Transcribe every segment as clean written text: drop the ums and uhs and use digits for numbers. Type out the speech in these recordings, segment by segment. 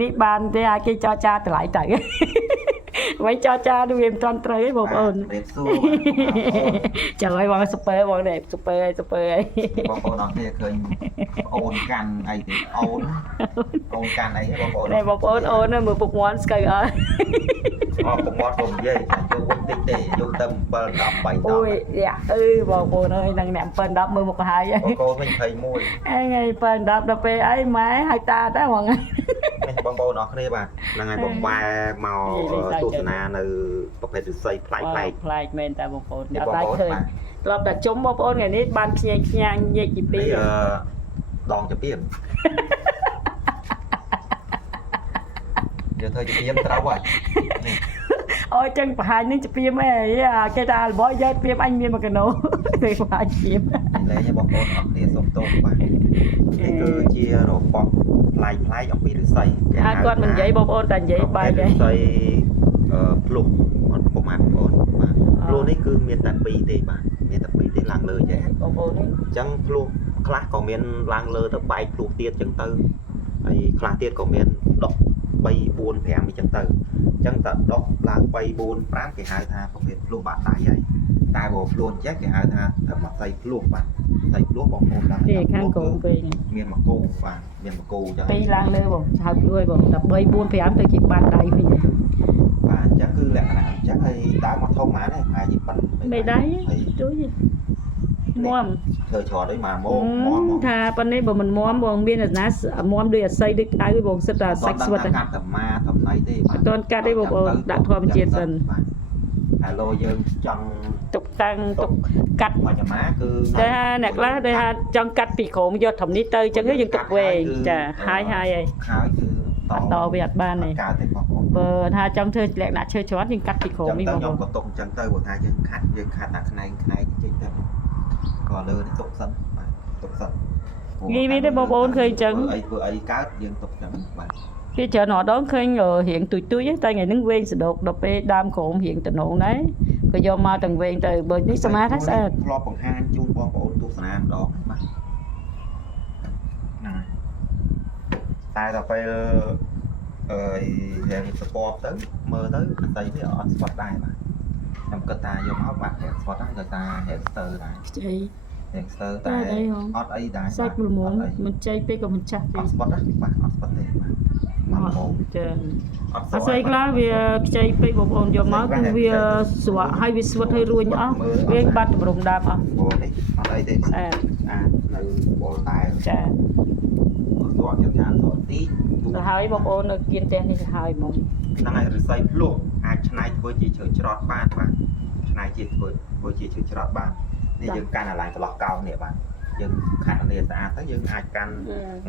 នេះបានទេអាគេចរចាតម្លៃទៅវិញចរចាដូចវាមិនត្រឹមត្រូវទេបងប្អូនចាំឲ្យបងសុពើបងនេះសុពើឲ្យសុពើឲ្យបងប្អូនអត់ទេឃើញអូនកាន់អីទេអូនកាន់អីបងប្អូននេះបងប្អូនអូនមើលពុកមាន់ស្កៅអត់ពុកមាន់ខ្ញុំនិយាយយកវិញតិចទេយកទៅ7 10 3 10អូយយ៉ាបងប្អូនអើយនឹងអ្នក7 10មើលមុខក៏ហើយបងប្អូនវិញ21ថ្ងៃ7 10ដល់ពេលអីម៉ែហៅតាដែរហ្មងបងប្អូនអរគ្នាបាទហ្នឹងហើយបងបែមកទស្សនានៅប្រភេទឫស្សីប្លែកមែនតាបងប្អូនអត់ដែរឃើញធ្លាប់តែជុំបងប្អូនថ្ងៃនេះបានខ្ញែកខ្ញាងញែកទី2ដងជាពីមយកធ្វើជាពីមត្រូវហើយអូចឹងបង្ហាញនេះជាពីមឯងគេថារបស់យកពីមអញមាន1គីឡូទៅបង្ហាញពីមលេងបងប្អូនអរគ្នាសូមទោសបាទនេះគឺជារបស់ប្លែកអំពីឫស្សីគាត់មិននិយាយបងប្អូនតែនិយាយបែបឫស្សីភ្លុកអត់ពុកម៉ែបងប្អូនបាទភ្លុកនេះគឺមានតែ2ទេបាទមានតែ2ទេឡើងលើចេះបងប្អូននេះអញ្ចឹងភ្លុកខ្លះក៏មានឡើងលើទៅបែកភ្លុកទៀតអញ្ចឹងទៅហើយខ្លះទៀតក៏មានដុះ3 4 5អញ្ចឹងទៅអញ្ចឹងតែដុះឡើង3 4 5គេហៅថាប្រភេទភ្លុកបាក់ដៃហើយតែបើភ្លុកចេះគេហៅថាមកស្អីភ្លុកបាទស្អីភ្លុកបងប្អូនដែរខាងកូនពេកមានមកគោបាទមានមកគោអញ្ចឹងពីឡើងលើបងហៅភ្លុកបងតែ3 4 5ទៅជាបាក់ដៃវិញបាទអញ្ចឹងគឺលក្ខណៈអញ្ចឹងហើយដើមមកធំហ្មងហ្នឹងហើយជាបាត់មេដៃជួយមុំធ្វើច្រត់អីមកថាប៉ុណ្នេះបើមិនមុំបងមានអាណាមុំដូចអាស័យដូចដៅបងសិតតែសាច់ស្វិតតែកាត់តែម៉ាតំណៃទេបាទអត់ទាន់កាត់ទេបងប្អូនដាក់ធម្មជាតិសិនហៅឡូយើងចង់ទុកតាំងទុកកាត់មួយម៉ាគឺតែអ្នកខ្លះដែលថាចង់កាត់ពីក្រោមយកធំនេះទៅអញ្ចឹងយើងទុកវែងចាហើយហើយគឺតវាអត់បានទេបើថាចង់ធ្វើលក្ខណៈឈើច្រត់យើងកាត់ពីក្រោមនេះបងប្អូនខ្ញុំក៏ទុកអញ្ចឹងទៅព្រោះថាយើងខាត់តែខ្នែងតិចទៅក៏លើនេះទុកសិនបាទទុកសិនងាយវាទេបងប្អូនឃើញអញ្ចឹងធ្វើអីកើតយើងទុកអញ្ចឹងបាទគេច្រើនដងឃើញរៀងទុយតែថ្ងៃហ្នឹងវែងសដកដល់ពេលដើមក្រោមរៀងតំណងដែរក៏យកមកទាំងវែងទៅបើនេះសមាធិស្អាតធ្លាប់បង្ហាញជូនបងប្អូនទស្សនាម្ដងបាទហ្នឹងតែដល់ពេលរៀងស្ពតទៅមើលទៅអាស័យវាអត់ស្ពតដែរបាទខ្ញុំគិតថាយកមកបាត់រៀងស្ពតហ្នឹងដោយសារhamsterដែរខ្ចីhamster តែអត់អីដែរសាច់ល្មមមិនចៃពេកក៏មិនចាស់ពេកអត់ស្ពតណាបាទអត់ស្ពតទេបាទមកចាអត់ស្អីខ្លះវាខ្ចីពេកបងប្អូនយកមកគឺវាស្រក់ហើយវាស្វិតហើយរួញអស់វាបាត់តម្រងដើមអស់អូនេះអត់អីទេស្អាតនៅបលតែចាស្រក់យ៉ាងស្រក់ទីទៅហើយបងប្អូននៅគៀនផ្ទះនេះទៅហើយហ្មងហ្នឹងហើយឫស្សីភ្លុកអាចច្នៃធ្វើជាជ្រច្រត់បានបាទច្នៃជាធ្វើជាជ្រច្រត់បាននេះយើងកាន់អាឡែងកន្លោះកោនេះបាទយើងខាត់អានេះស្អាតទៅយើងអាចកាន់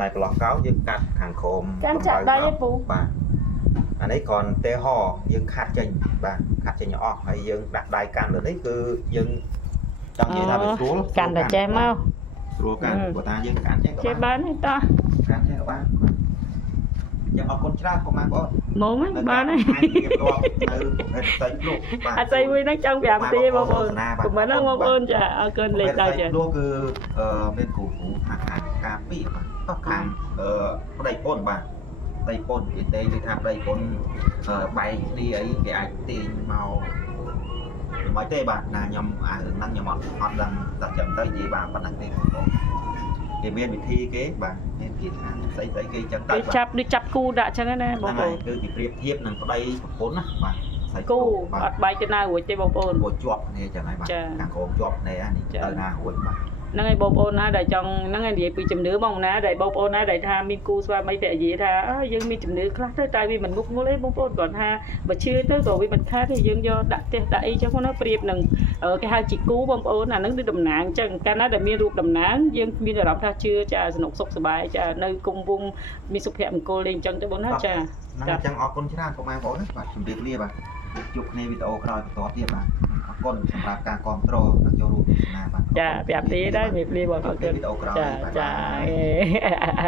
ឡែងកន្លោះកោយើងកាត់ខាងក្រោមកាន់ចាក់ដៃឯពូបាទអានេះគ្រាន់តែហយើងខាត់ចេញបាទខាត់ចេញអស់ហើយយើងដាក់ដៃកាន់លើនេះគឺយើងចង់និយាយថាវាស្រួលកាន់តែចេះមកស្រួលកាន់ព្រោះថាយើងកាន់ចេះក៏ចេះបានទេតាកាន់ចេះក៏បានយ៉ាងអរគុណច្រើនបងប្អូនមកហ្នឹងបានហើយរៀបរាប់នៅប្រភេទស្អីភ្លុកបាទអាស្អីមួយហ្នឹងចង់5នាទីបងប្អូនព្រោះហ្នឹងបងប្អូនចាអរគុណលេខដល់ចាភ្លុកគឺមានគ្រូថាខាងការពារបាទខាងប្តីប៉ុនបាទប្តីប៉ុនគេទេគឺថាប្តីប៉ុនបែកគ្នាអីគេអាចទាញមកមិនទេបាទណាខ្ញុំហ្នឹងខ្ញុំអត់ដឹងតែចាំទៅនិយាយបានប៉ុណ្ណឹងទេបងប្អូនគេមានវិធីគេបាទមានវិធីថាស្អីគេចឹងទៅគេចាប់ដូចចាប់គូដាក់ចឹងណាបងប្អូនគឺគេប្រៀបធៀបនឹងប្តីប្រពន្ធណាបាទស្អីគូអត់បែកទៅណារួចទេបងប្អូនព្រោះជាប់គ្នាចឹងហើយបាទខាងក្រោមជាប់គ្នានេះទៅណារួចបាទហ្នឹងហើយបងប្អូនណាដែលចង់ហ្នឹងហើយនិយាយពីជំនឿបងណាដែលបងប្អូនណាដែលថាមានគូស្វាមីភរិយាថាយើងមានជំនឿខ្លះទៅតែវាមិនងប់ងល់ទេបងប្អូនគាត់ថាបើជឿទៅក៏វាមិនខាតទេយើងយកដាក់ផ្ទះដាក់អីចឹងណាប្រៀបនឹងគេហៅជាគូបងប្អូនអាហ្នឹងគឺតំណាងចឹងកាលណាដែលមានរូបតំណាងយើងមានអារម្មណ៍ថាជឿចាសនុកសុខសប្បាយចានៅគុំវងមានសុភមង្គលលេងចឹងទៅបងណាចាអញ្ចឹងអរគុណច្រើនបងប្អូនបាទជម្រាបលាបាទជួបគ្នាវីដេអូក្រោយបន្តទៀតបាទអរគុណសម្រាប់ការគាំទ្រនិងចូលរួមទស្សនាបាទចាប្រាប់ទេដែរជម្រាបលាបងប្អូនវីដេអូក្រោយចា